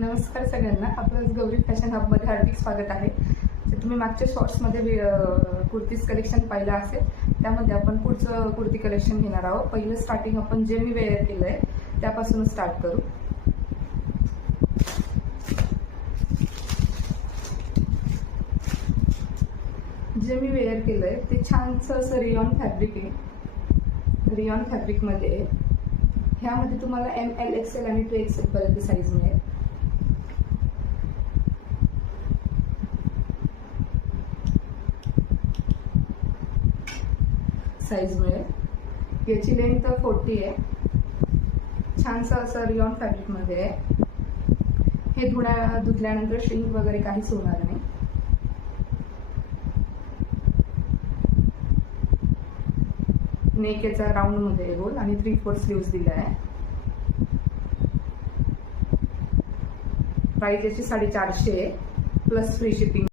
नमस्कार सगळ्यांना, आपलं गौरी फॅशन हबमध्ये हार्दिक स्वागत आहे. तुम्ही मागच्या शॉर्ट्समध्ये कुर्तीज कलेक्शन पाहिलं असेल, त्यामध्ये आपण पुढचं कुर्ती कलेक्शन घेणार आहोत. पहिलं स्टार्टिंग आपण जे मी वेअर केलं आहे त्यापासून स्टार्ट करू. जे मी वेअर केलं आहे ते छानसं असं रियॉन फॅब्रिक आहे. रियॉन फॅब्रिकमध्ये ह्यामध्ये तुम्हाला ML XL आणि 2XL पर्यंत साईज मिळेल. साईज मिळेल. याची लेंथ 40 आहे. छानसं असं रियॉन फॅब्रिकमध्ये आहे. हे धुतल्यानंतर श्रिंक वगैरे काहीच होणार नाही. नेक याचा राऊंड मध्ये गोल आणि 3/4 स्लीव्स दिला आहे. प्राइस याची 450 प्लस फ्री शिपिंग.